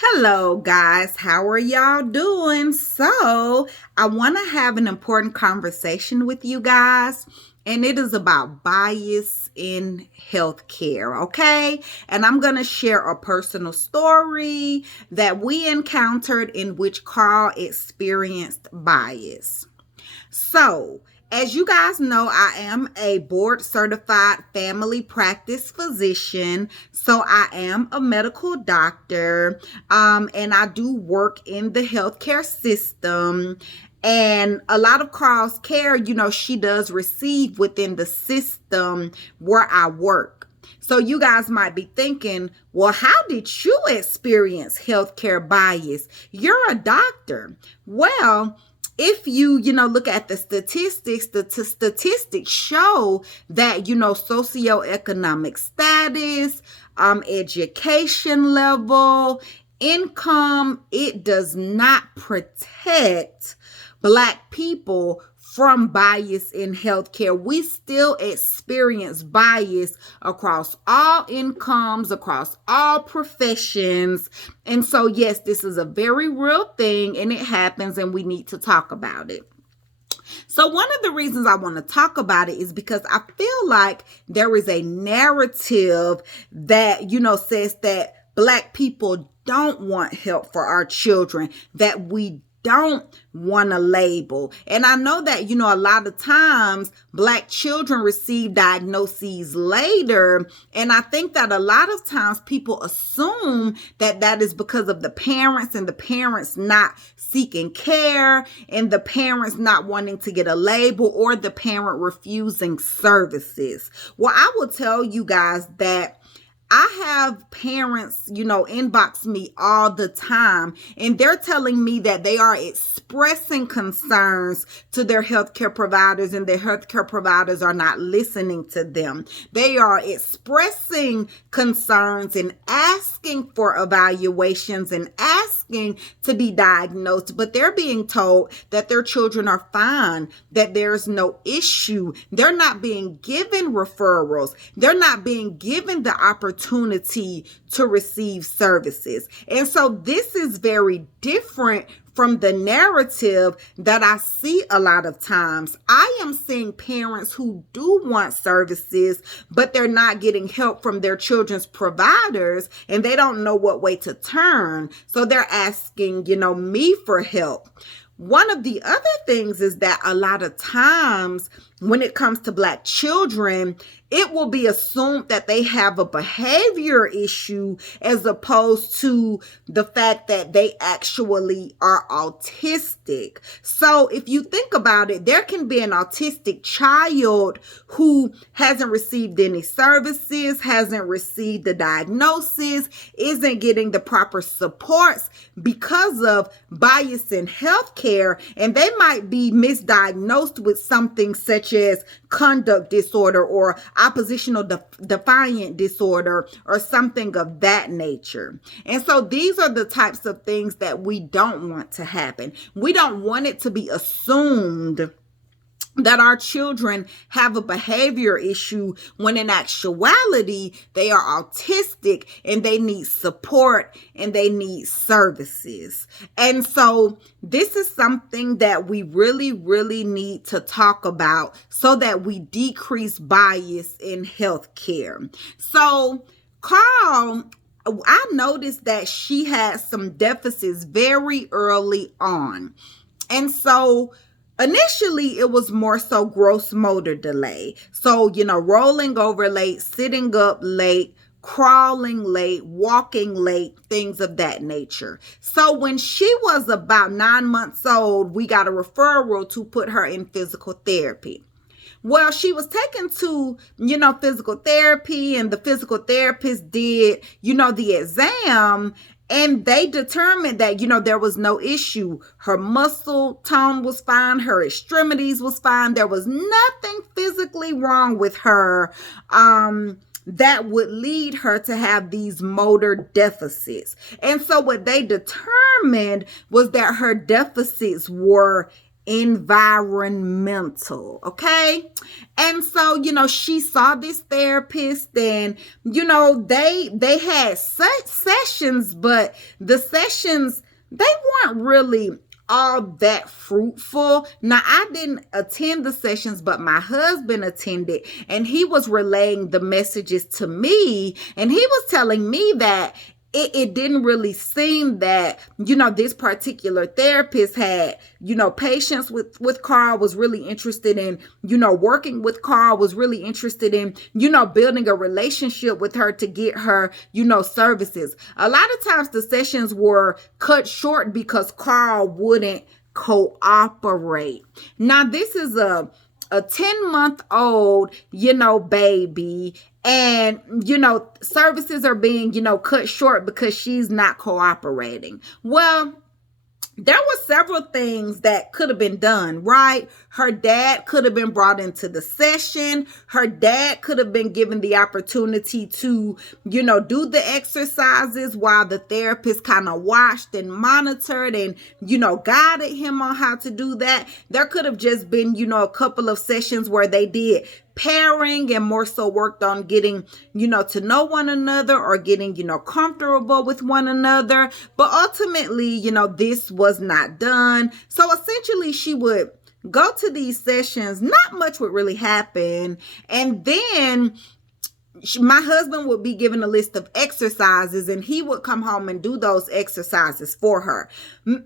Hello, guys. How are y'all doing? I want to have an important conversation with you guys, and it is about bias in healthcare, okay? And I'm going to share a personal story that we encountered in which Carl experienced bias. So, as you guys know, I am a board certified family practice physician. So, I am a medical doctor, and I do work in the healthcare system. And a lot of Carl's care, she does receive within the system where I work. So you guys might be thinking, well, how did you experience healthcare bias? You're a doctor. Well, if you look at the statistics, the statistics show that socioeconomic status, education level, income, it does not protect Black people from bias in healthcare. We still experience bias across all incomes, across all professions. And so, yes, this is a very real thing and it happens and we need to talk about it. So one of the reasons I want to talk about it is because I feel like there is a narrative that, says that Black people don't want help for our children, that we don't want to label. And I know that, a lot of times Black children receive diagnoses later. And I think that a lot of times people assume that that is because of the parents and the parents not seeking care and the parents not wanting to get a label or the parent refusing services. Well, I will tell you guys that I have parents, inbox me all the time, and they're telling me that they are expressing concerns to their healthcare providers, and their healthcare providers are not listening to them. They are expressing concerns and asking for evaluations and asking to be diagnosed, but they're being told that their children are fine, that there's no issue. They're not being given referrals. They're not being given the opportunity to receive services. And so this is very different from the narrative that I see a lot of times. I am seeing parents who do want services, but they're not getting help from their children's providers and they don't know what way to turn. So they're asking, me for help. One of the other things is that a lot of times when it comes to Black children, it will be assumed that they have a behavior issue as opposed to the fact that they actually are autistic. So if you think about it, there can be an autistic child who hasn't received any services, hasn't received the diagnosis, isn't getting the proper supports because of bias in healthcare, and they might be misdiagnosed with something such as conduct disorder or oppositional defiant disorder or something of that nature. And so these are the types of things that we don't want to happen. We don't want it to be assumed that our children have a behavior issue when in actuality they are autistic and they need support and they need services. And so this is something that we really, really need to talk about so that we decrease bias in healthcare. So Carle, I noticed that she had some deficits very early on. And so initially, it was more so gross motor delay. So, rolling over late, sitting up late, crawling late, walking late, things of that nature. So when she was about 9 months old, we got a referral to put her in physical therapy. Well, she was taken to, physical therapy, and the physical therapist did, the exam. And they determined that, there was no issue. Her muscle tone was fine. Her extremities was fine. There was nothing physically wrong with her that would lead her to have these motor deficits. And so what they determined was that her deficits were environmental. Okay. And so, she saw this therapist, and, they had such sessions, but the sessions, they weren't really all that fruitful. Now, I didn't attend the sessions, but my husband attended, and he was relaying the messages to me, and he was telling me that it didn't really seem that, this particular therapist had, patience with Carle, was really interested in, working with Carle, was really interested in, building a relationship with her to get her, services. A lot of times the sessions were cut short because Carle wouldn't cooperate. Now, this is a 10-month-old, baby. And, services are being, cut short because she's not cooperating. Well, there were several things that could have been done, right? Her dad could have been brought into the session. Her dad could have been given the opportunity to, do the exercises while the therapist kind of watched and monitored and, guided him on how to do that. There could have just been, a couple of sessions where they did pairing and more so worked on getting, to know one another or getting, comfortable with one another. But ultimately, this was not done. So essentially she would go to these sessions, not much would really happen. And then my husband would be given a list of exercises, and he would come home and do those exercises for her.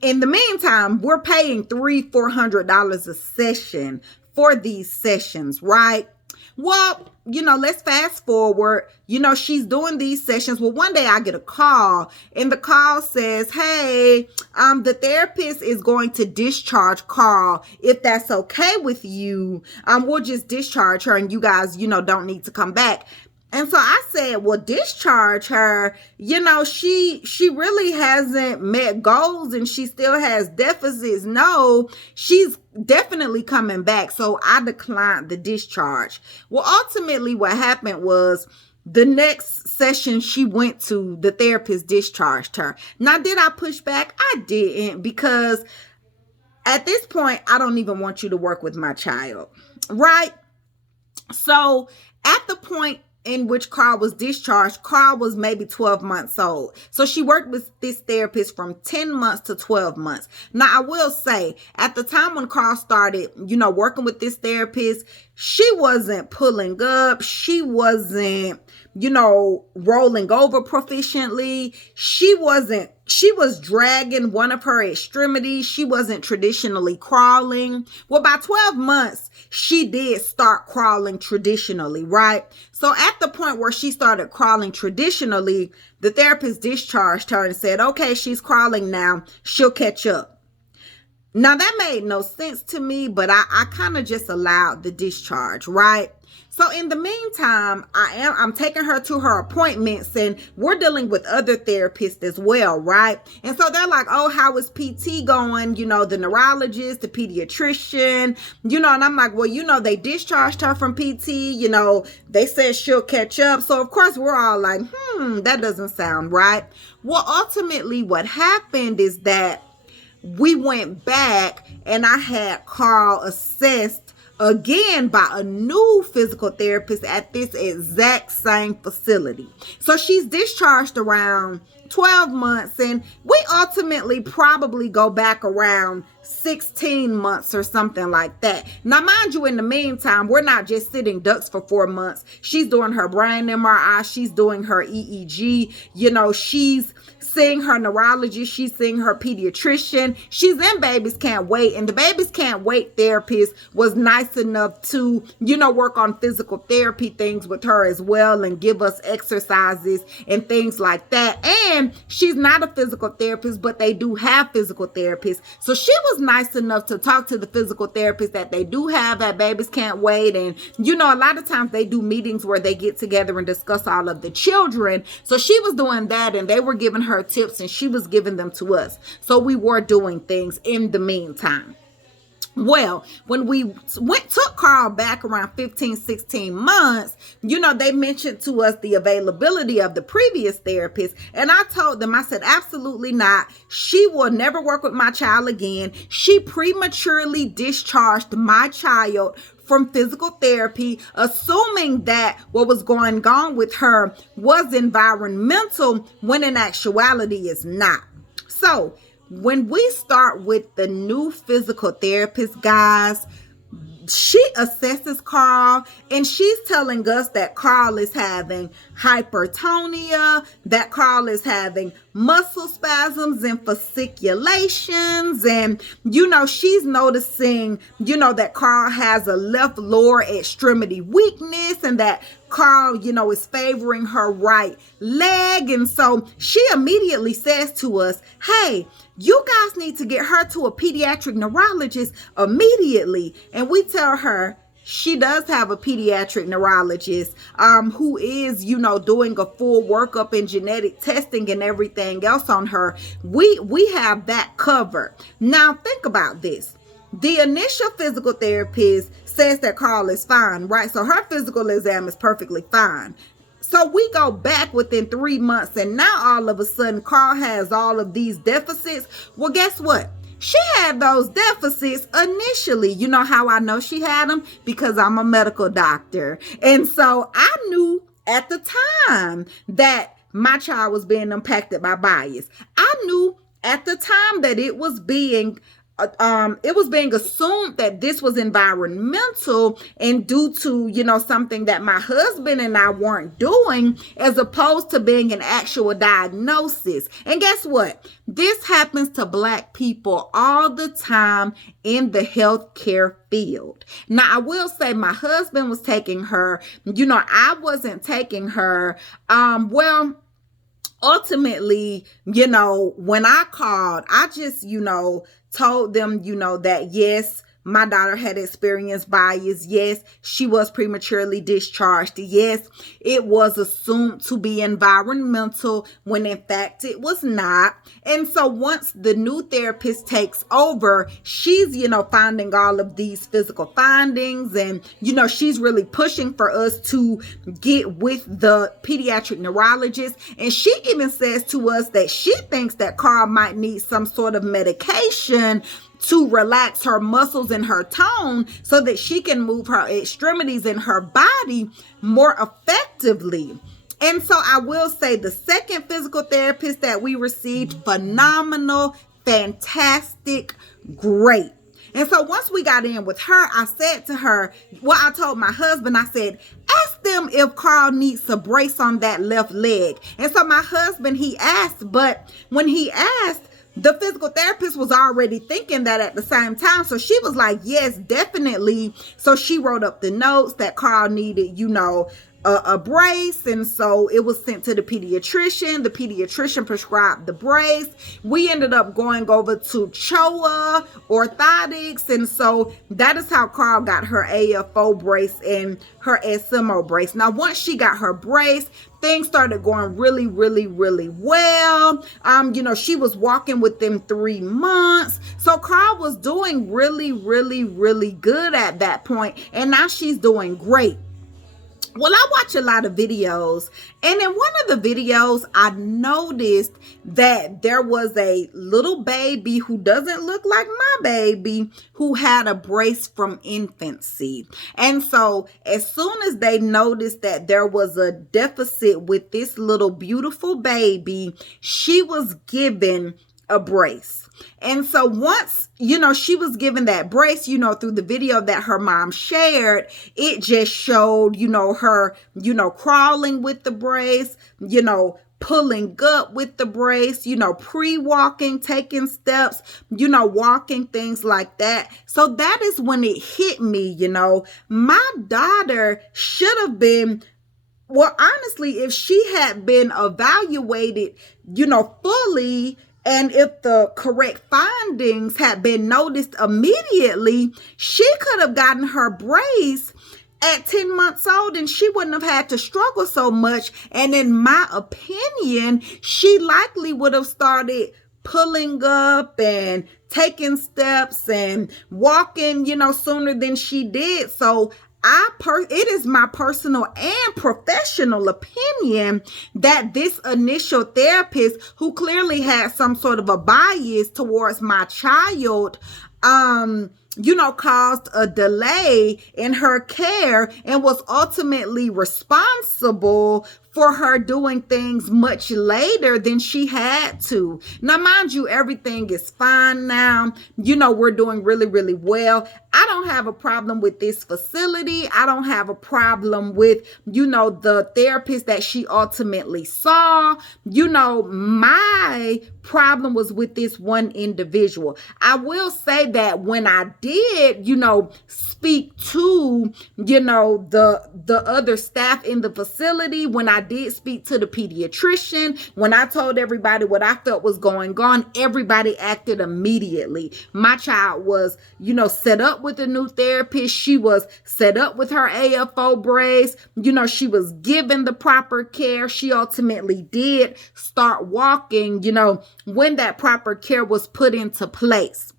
In the meantime, we're paying $300-400 a session for these sessions, right? Well, let's fast forward. She's doing these sessions. Well, one day I get a call, and the call says, hey, the therapist is going to discharge Carle. If that's okay with you, we'll just discharge her, and you guys, don't need to come back. And so I said, well, discharge her. She really hasn't met goals, and she still has deficits. No, she's definitely coming back. So I declined the discharge. Well, ultimately what happened was the next session she went to, the therapist discharged her. Now, did I push back? I didn't, because at this point, I don't even want you to work with my child, right? So at the point in which Carle was discharged, Carle was maybe 12 months old. So she worked with this therapist from 10 months to 12 months. Now, I will say, at the time when Carle started, working with this therapist, she wasn't pulling up. She wasn't, rolling over proficiently. She was dragging one of her extremities. She wasn't traditionally crawling. Well, by 12 months, she did start crawling traditionally, right? So at the point where she started crawling traditionally, the therapist discharged her and said, okay, she's crawling now. She'll catch up. Now, that made no sense to me, but I kind of just allowed the discharge, right? So in the meantime, I'm taking her to her appointments, and we're dealing with other therapists as well, right? And so they're like, oh, how is PT going? The neurologist, the pediatrician, and I'm like, well, they discharged her from PT, they said she'll catch up. So of course we're all like, that doesn't sound right. Well, ultimately what happened is that we went back, and I had Carle assessed again by a new physical therapist at this exact same facility. So she's discharged around 12 months, and we ultimately probably go back around 16 months or something like that. Now, mind you, in the meantime, we're not just sitting ducks for 4 months. She's doing her brain MRI. She's doing her EEG. She's seeing her neurologist. She's seeing her pediatrician. She's in Babies Can't Wait. And the Babies Can't Wait therapist was nice enough to, work on physical therapy things with her as well and give us exercises and things like that. And she's not a physical therapist, but they do have physical therapists. So she was nice enough to talk to the physical therapist that they do have at Babies Can't Wait. And, a lot of times they do meetings where they get together and discuss all of the children. So she was doing that, and they were giving her tips, and she was giving them to us. So we were doing things in the meantime. Well, when we took Carl back around 15, 16 months, they mentioned to us the availability of the previous therapist. And I told them, I said, absolutely not. She will never work with my child again. She prematurely discharged my child from physical therapy, assuming that what was going on with her was environmental, when in actuality it's not. So when we start with the new physical therapist, guys, she assesses Carl, and she's telling us that Carl is having hypertonia, that Carl is having muscle spasms and fasciculations. And, she's noticing, that Carl has a left lower extremity weakness, and that Carl, is favoring her right leg. And so she immediately says to us, hey, you guys need to get her to a pediatric neurologist immediately. And we tell her she does have a pediatric neurologist who is, doing a full workup and genetic testing and everything else on her. We have that covered. Now think about this. The initial physical therapist says that Carl is fine, right? So her physical exam is perfectly fine. So we go back within 3 months, and now all of a sudden Carl has all of these deficits. Well, guess what? She had those deficits initially. You know how I know she had them? Because I'm a medical doctor. And so I knew at the time that my child was being impacted by bias. I knew at the time that it was being assumed that this was environmental and due to, something that my husband and I weren't doing, as opposed to being an actual diagnosis. And guess what? This happens to Black people all the time in the healthcare field. Now, I will say my husband was taking her, I wasn't taking her. Ultimately, when I called, I just, told them, that yes, my daughter had experienced bias. Yes, she was prematurely discharged. Yes, it was assumed to be environmental when in fact it was not. And so once the new therapist takes over, she's, finding all of these physical findings, and, she's really pushing for us to get with the pediatric neurologist. And she even says to us that she thinks that Carl might need some sort of medication to relax her muscles and her tone so that she can move her extremities in her body more effectively. And so I will say the second physical therapist that we received, phenomenal, fantastic, great. And so once we got in with her, I said to her, I told my husband, I said, ask them if Carl needs a brace on that left leg. And so my husband, he asked, but when he asked, the physical therapist was already thinking that at the same time. So she was like, yes, definitely. So she wrote up the notes that Carl needed, a brace. And so it was sent to the pediatrician. The pediatrician prescribed the brace. We ended up going over to CHOA orthotics. And so that is how Carl got her AFO brace and her SMO brace. Now, once she got her brace, things started going really, really, really well. She was walking within 3 months. So Carl was doing really, really, really good at that point. And now she's doing great. Well, I watch a lot of videos, and in one of the videos, I noticed that there was a little baby who doesn't look like my baby who had a brace from infancy. And so as soon as they noticed that there was a deficit with this little beautiful baby, she was given a brace. And so once, she was given that brace, through the video that her mom shared, it just showed, her, crawling with the brace, pulling up with the brace, pre-walking, taking steps, walking, things like that. So that is when it hit me, my daughter should have been, well, honestly, if she had been evaluated, fully, and if the correct findings had been noticed immediately, she could have gotten her brace at 10 months old, and she wouldn't have had to struggle so much. And in my opinion, she likely would have started pulling up and taking steps and walking, sooner than she did. So it is my personal and professional opinion that this initial therapist, who clearly had some sort of a bias towards my child, caused a delay in her care and was ultimately responsible for her doing things much later than she had to. Now, mind you, everything is fine now. We're doing really, really well. I don't have a problem with this facility. I don't have a problem with, the therapist that she ultimately saw. My problem was with this one individual. I will say that when I did, speak to, the other staff in the facility, when I did speak to the pediatrician, when I told everybody what I felt was going on, everybody acted immediately. My child was, set up with a new therapist. She was set up with her AFO braids. She was given the proper care. She ultimately did start walking, when that proper care was put into place.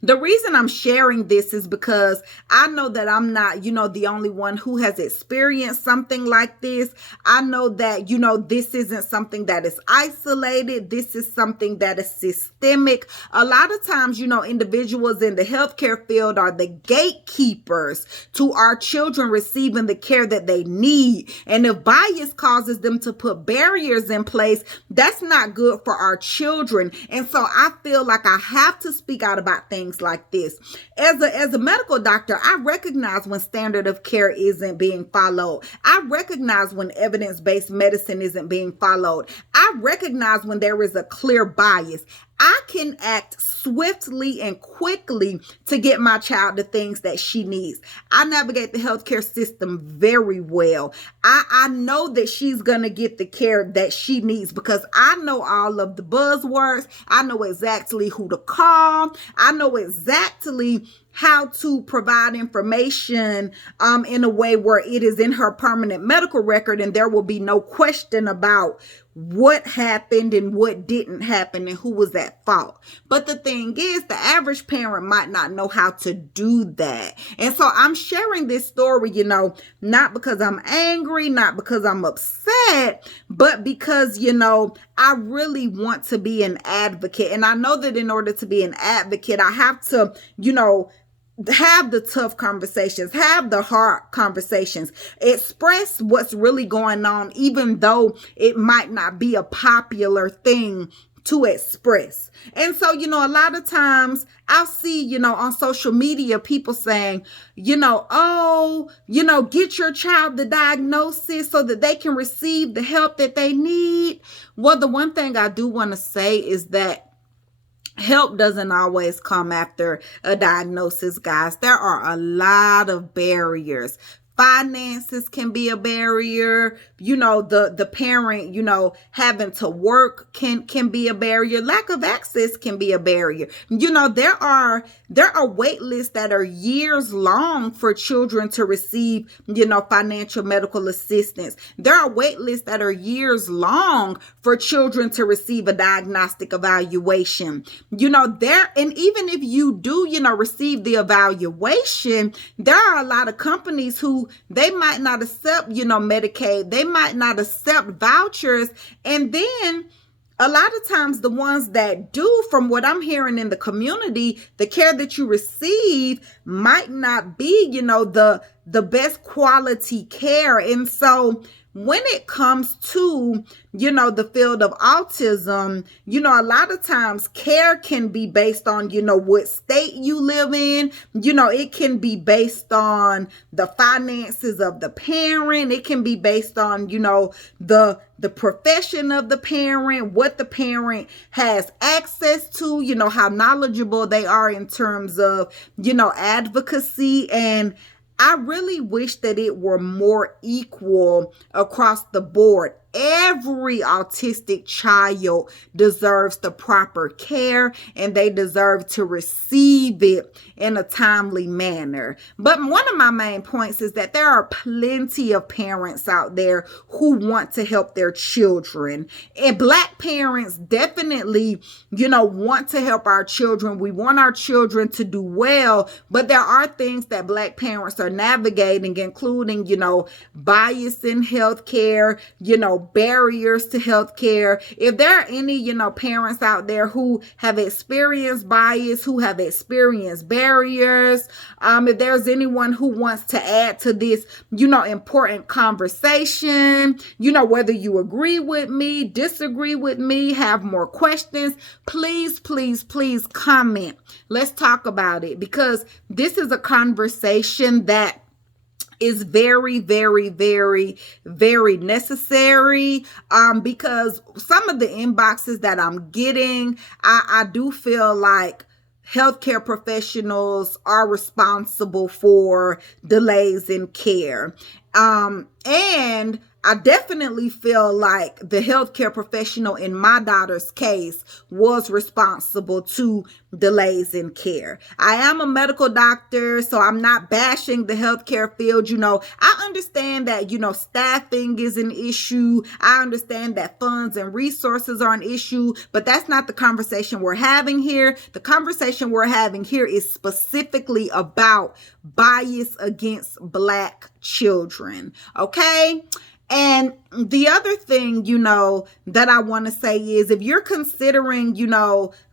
The reason I'm sharing this is because I know that I'm not, the only one who has experienced something like this. I know that, this isn't something that is isolated. This is something that is systemic. A lot of times, individuals in the healthcare field are the gatekeepers to our children receiving the care that they need. And if bias causes them to put barriers in place, that's not good for our children. And so I feel like I have to speak out about things like this. As a medical doctor, I recognize when standard of care isn't being followed. I recognize when evidence-based medicine isn't being followed. I recognize when there is a clear bias. I can act swiftly and quickly to get my child the things that she needs. I navigate the healthcare system very well. I know that she's going to get the care that she needs because I know all of the buzzwords. I know exactly who to call. I know exactly how to provide information in a way where it is in her permanent medical record and there will be no question about what happened and what didn't happen and who was at fault. But the thing is, the average parent might not know how to do that. And so I'm sharing this story, not because I'm angry, not because I'm upset, but because, I really want to be an advocate. And I know that in order to be an advocate, I have to, have the tough conversations, have the hard conversations, express what's really going on, even though it might not be a popular thing to express. And so, a lot of times I'll see, on social media, people saying, get your child the diagnosis so that they can receive the help that they need. Well, the one thing I do want to say is that help doesn't always come after a diagnosis, guys. There are a lot of barriers. Finances can be a barrier. The parent, having to work can be a barrier. Lack of access can be a barrier. There are wait lists that are years long for children to receive, financial medical assistance. There are wait lists that are years long for children to receive a diagnostic evaluation. And even if you do, receive the evaluation, there are a lot of companies who they might not accept, Medicaid. They might not accept vouchers. And then a lot of times the ones that do, from what I'm hearing in the community, the care that you receive might not be, the best quality care. And so when it comes to, the field of autism, a lot of times care can be based on, what state you live in. It can be based on the finances of the parent. It can be based on, the profession of the parent, what the parent has access to, how knowledgeable they are in terms of, advocacy. And I really wish that it were more equal across the board. every autistic child deserves the proper care and they deserve to receive it in a timely manner. But one of my main points is that there are plenty of parents out there who want to help their children. And Black parents definitely, want to help our children. We want our children to do well, but there are things that Black parents are navigating, including, bias in healthcare, barriers to healthcare. If there are any, parents out there who have experienced bias, who have experienced barriers, if there's anyone who wants to add to this, important conversation, whether you agree with me, disagree with me, have more questions, please, please, please comment. Let's talk about it, because this is a conversation that is very, very, very, very necessary, because some of the inboxes that I'm getting, I do feel like healthcare professionals are responsible for delays in care. And I definitely feel like the healthcare professional in my daughter's case was responsible to delays in care. I am a medical doctor, so I'm not bashing the healthcare field. I understand that, staffing is an issue. I understand that funds and resources are an issue, but that's not the conversation we're having here. The conversation we're having here is specifically about bias against Black children. Okay? And the other thing, that I want to say is, if you're considering,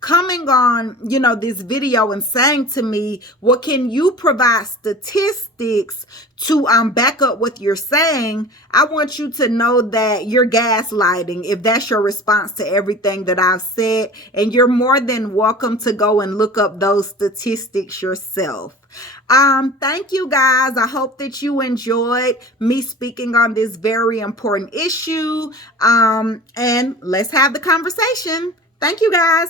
coming on, this video and saying to me, well, can you provide statistics to back up what you're saying? I want you to know that you're gaslighting if that's your response to everything that I've said. And you're more than welcome to go and look up those statistics yourself. Thank you guys. I hope that you enjoyed me speaking on this very important issue. And let's have the conversation. Thank you guys.